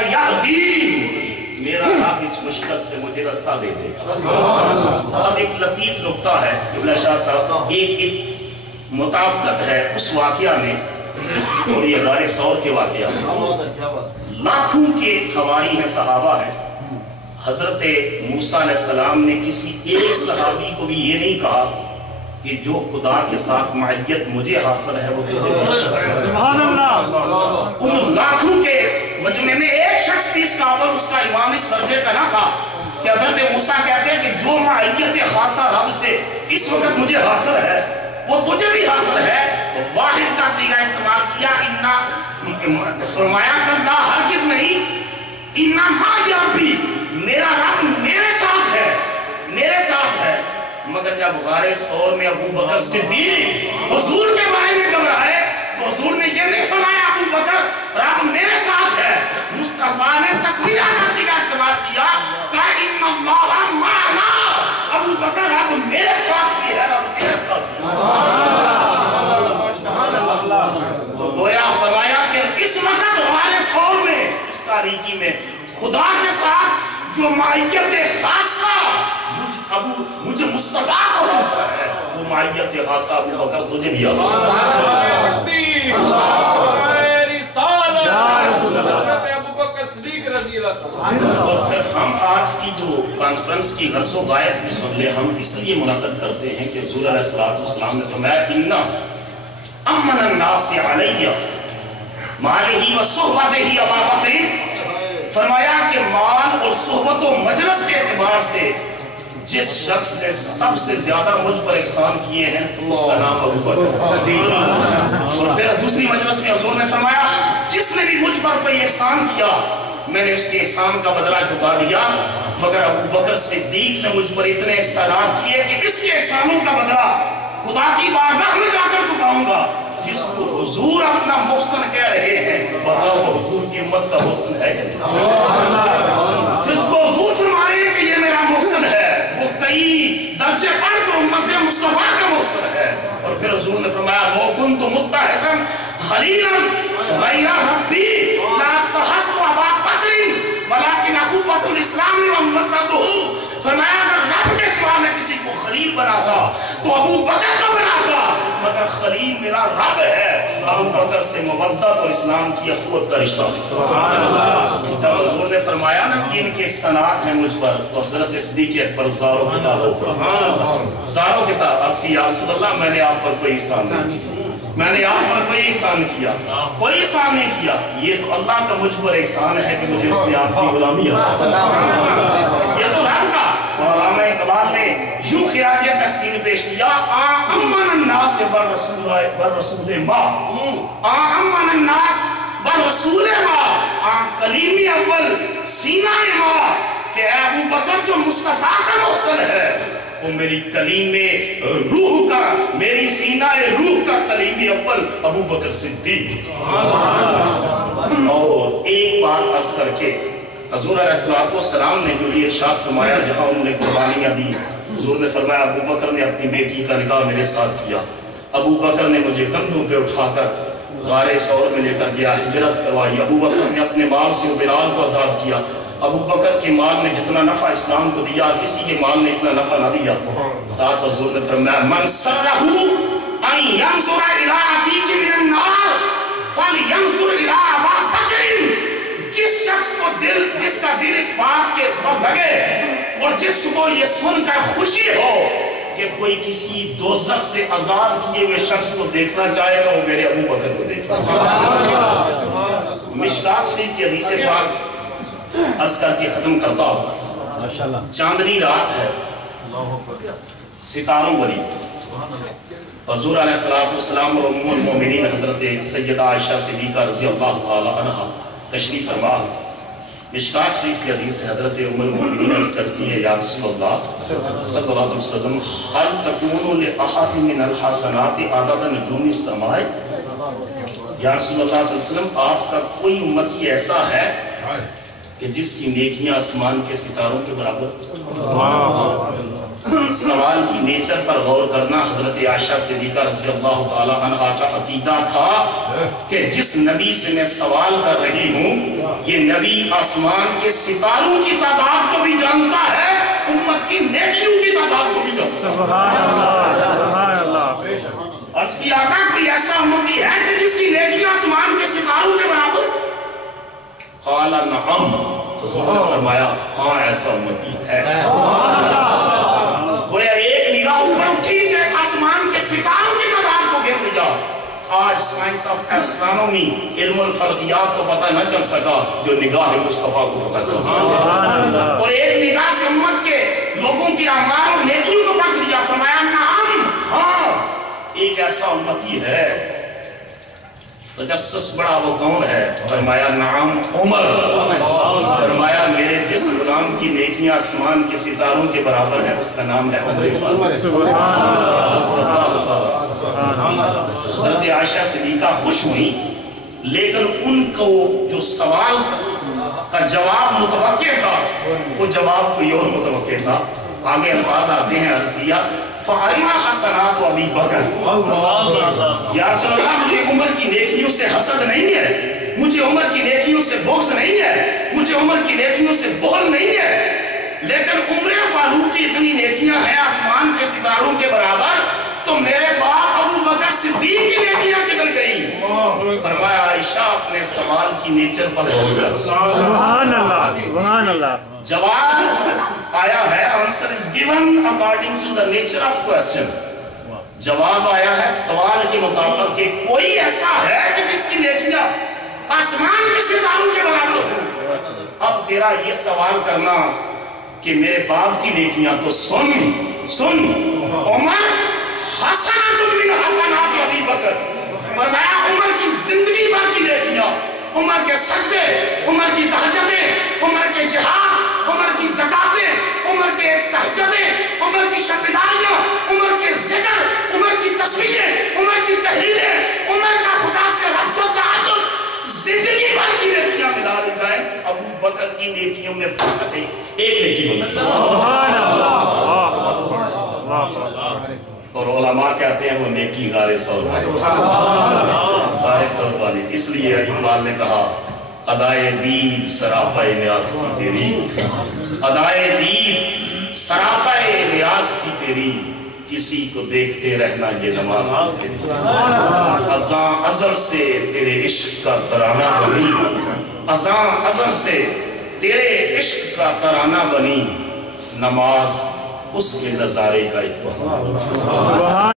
فَسَيَهْدِينِ، میرا رب اس مشکل سے مجھے رستہ دے دے گا۔ اب ایک لطیف نکتہ ہے قبلہ شاہ صاحب، ایک مطابقت ہے اس واقعہ میں اور یہ غار ثور کے واقعہ میں۔ لاکھوں کے حواری ہیں، صحابہ ہیں۔ حضرت موسیٰ علیہ السلام نے کسی ایک صحابی کو بھی یہ نہیں کہا کہ جو خدا کے ساتھ معیت مجھے حاصل ہے وہ تجھے بھی حاصل ہے۔ ان لاکھوں کے مجمع میں ایک شخص بھی اس قابل، اس کا امام اس درجے کا نہ تھا کہ حضرت موسیٰ کہتے ہیں کہ جو معیت خاصہ رب سے اس وقت مجھے حاصل ہے وہ تجھے بھی حاصل ہے۔ واحد کا صیغہ استعمال کیا، فرمایا کرنا ہرگز نہیں، اِنَّا مَعِيَ رَبِّي، میرا رب میرے ساتھ ہے، میرے ساتھ ہے۔ مگر جب غار ثور میں ابو بکر صدیق حضور کے بارے میں گھبرائے تو حضور نے یہ نہیں فرمایا ابو بکر رب میرے ساتھ ہے، مصطفیٰ نے تسمیہ کا صیغہ استعمال کیا کہ اِنَّ اللَّهَ مَعَنَا، ابو بکر رب میرے ساتھ بھی ہے، رب تیرے ساتھ بھی ہے۔ تو گویا فرمایا کہ اس وقت غار ثور میں، اس تاریکی میں خدا کے ساتھ جو معیت خاصہ مجھے مصطفیٰ کو حاصل ہے، وہ معیت خاصہ ابو بکر تجھے بھی حاصل ہے۔ اور پھر ہم آج کی جو کانفرنس کی غرض و غایت بھی سن لے، ہم اس لیے منعقد کرتے ہیں کہ حضور علیہ السلام نے فرمایا اِنَّا أَمَّنَ النَّاسِ عَلَيَّ مَالِهِ وَصُحْبَتِهِ أَبَا بَكْرٍ، فرمایا کہ مال اور صحبت و مجلس کے اعتبار سے جس شخص نے سب سے زیادہ مجھ پر احسان کیے ہیں اس کا نام ابو بکر۔ اور پھر دوسری مجلس میں حضور نے فرمایا جس نے بھی مجھ پر کوئی احسان کیا میں نے اس کے احسان کا بدلہ چکا دیا، مگر ابو بکر صدیق نے مجھ پر اتنے احسانات کیے کہ اس کے احسانوں کا بدلہ خدا کی بارگاہ میں جا کر چکاؤں گا۔ جس کو حضور اپنا محسن کہہ رہے ہیں بتاؤ وہ حضور کی امت کا محسن ہے کہ نہیں؟ جس کو حضور فرما رہے ہیں کہ یہ میرا محسن ہے، وہ کئی درجے پڑھ کر امت مصطفیٰ کا محسن ہے۔ اور پھر حضور نے فرمایا لو كنت متخذا خلیلا غیر ربی لاتخذت ابا بکر ولکن اخوۃ الاسلام ومودتہ، فرمایا اگر رب کے سوا میں کسی کو خلیل بناتا تو ابو بکر کو بناتا، مگر خلیل میرا رب ہے، ابو بکر سے مودت اور اسلام کی اخوت کا رشتہ۔ جب حضور نے فرمایا نا کہ ان کے احسانات ہیں مجھ پر، تو حضرت صدیق اکبر زارو کتاب زارو کتاب عرض کی یا رسول اللہ میں نے آپ پر کوئی احسان نہیں کیا، میں نے آپ پر کوئی احسان کیا، کوئی احسان نہیں کیا، یہ تو اللہ کا مجھ پر احسان ہے کہ مجھے اس نے آپ کی غلامی عطا، یہ تو رب کا۔ اور علامہ اقبال نے یوں خراج تحسین پیش کیا امن الناس بالرسول ما، امن الناس بالرسول ما، کلیمی اول سینہ ما، کہ اے ابو بکر جو مصطفیٰ کا محسن ہے وہ میری کلیم روح کا، میری سینہ روح کا کلیمی اول ابو بکر صدیق۔ اور ایک بات عرض کر کے حضور علیہ السلام نے جو یہ ارشاد فرمایا جہاں انہوں نے قربانیاں دی، حضور نے فرمایا ابو بکر نے اپنی بیٹی کا نکاح میرے ساتھ کیا، ابو بکر نے مجھے کندھوں پہ اٹھا کر غار ثور میں لے کر گیا، ہجرت کروائی، ابو بکر نے اپنے مال سے بلال کو آزاد کیا، ابو بکر کے مال نے جتنا نفع اسلام کو دیا کسی کے مال نے اتنا نفع نہ دیا۔ ساتھ حضور نے فرمایا من سرہ ان ینظر الی عتیق من النار فلینظر الی ابا بکر، جس شخص کو جس کا دل اس بات کے پر لگے اور جس کو یہ سن کر خوشی ہو کہ کوئی کسی دوزخ سے آزاد کیے ہوئے شخص کو دیکھنا چاہے گا وہ میرے ابو بکر کو دیکھنا چاہے گا۔ مشکات شریف کی حدیث پاک عرض کر کے ختم کرتا ہوں۔ چاندنی رات ہے، ستاروں بری، حضور علیہ السلام اور ام المومنین حضرت سیدہ عائشہ صدیقہ رضی اللہ تعالی عنہ تشریف فرما۔ مشکات شریف کی حدیث ہے، حضرت ام المومنین عرض کرتی ہے یا رسول اللہ صلی اللہ علیہ وسلم هل تکون لأحد من الحسنات عدد نجوم السماء، یا رسول اللہ صلی اللہ علیہ وسلم آپ کا کوئی امتی ایسا ہے کہ جس کی نیکیاں آسمان کے ستاروں کے برابر؟ سوال کی نیچر پر غور کرنا حضرت عائشہ صدیقہ رضی اللہ تعالی عنہا کا عقیدہ تھا کہ جس نبی سے میں سوال کر رہی ہوں یہ نبی آسمان کے ستاروں کی تعداد کو بھی جانتا ہے، امت کی نیکیوں کی تعداد کو بھی جانتا ہے۔ سبحان اللہ، سبحان اللہ۔ عرض کی آقا کوئی ایسا امتی ہے کہ جس کی نیکیاں آسمان کے ستاروں کے برابر؟ قال نعم، حضور نے فرمایا ہاں ایسا امتی ہے۔ گویا ایک نگاہ اوپر اٹھی کہ آسمان کے ستاروں کی تعداد کو گر لیا۔ آج سائنس آف ایسٹرانومی، علم الفلکیات کو پتہ نہ چل سکا جو نگاہ مصطفیٰ کو پتہ چل سکا، اور ایک نگاہ سے امت کے لوگوں کی اعمال اور نیکیوں کو پرکھ لیا۔ فرمایا نعم، ہاں ایک ایسا امتی ہے۔ تجسس بڑا وہ کون ہے؟ فرمایا نعم عمر۔ فرمایا میرے جس غلام کی نیکیاں آسمان کے ستاروں کے برابر ہے اس کا نام ہے عمر فاروق۔ حضرت عائشہ صدیقہ خوش ہوئی، لیکن ان کو جو سوال کا جواب متوقع تھا وہ جواب کوئی اور متوقع تھا۔ آگے الفاظ آتے ہیں، عرض کیا فَأَيْمَا حَسَنَاتُ أَبِي بَكْرٍ، یا رسول اللہ مجھے عمر کی نیکیوں سے حسد نہیں ہے، مجھے عمر کی نیکیوں سے بغض نہیں ہے، مجھے عمر کی نیکیوں سے بغل نہیں ہے، لیکن عمر فاروق کی اتنی نیکیاں ہیں آسمان کے ستاروں کے برابر، تو میرے باپ ابو بکر صدیق کی نیکیاں کدھر گئی؟ فرمایا عائشہ اپنے سوال کی نیچر پر غور کر۔ سبحان اللہ، سبحان اللہ۔ جواب آیا ہے answer is given according to the nature of question۔ جواب آیا ہے سوال کے مطابق کہ کوئی ایسا ہے کہ جس کی نیکیاں آسمان کے ستاروں کے برابر ہو۔ اب تیرا یہ سوال کرنا کہ میرے باپ کی نیکیاں تو سن عمر حسنات من حسنات ابی بکر، فرمایا عمر کی زندگی بھر کی نیکیاں، عمر کے سجدے، عمر کی تہجدیں، عمر کے جہاد، عمر کی زکاتیں، عمر کے تہجدیں، عمر کی شبیداریاں، عمر کے ذکر، عمر کی تسبیحیں، عمر کی تحلیلیں، عمر کا خدا سے ربط و تعلق، زندگی بھر کی نیکیاں ملا دی جائیں تو ابو بکر کی نیکیوں میں فقط ایک نیکی بنتی ہے۔ سبحان اللہ، اور علماء کہتے ہیں وہ نیکی غار ثور والی۔ اس لیے اقبال نے کہا ادائے دید سراپا نیاز تھی تیری، ادائے دید سراپا نیاز تھی تیری، کسی کو دیکھتے رہنا یہ نماز تھی تیری، ازاں ازل سے تیرے عشق کا ترانہ بنی، ازاں ازل سے تیرے عشق کا ترانہ بنی، نماز اس کے نظارے کا ایک بہت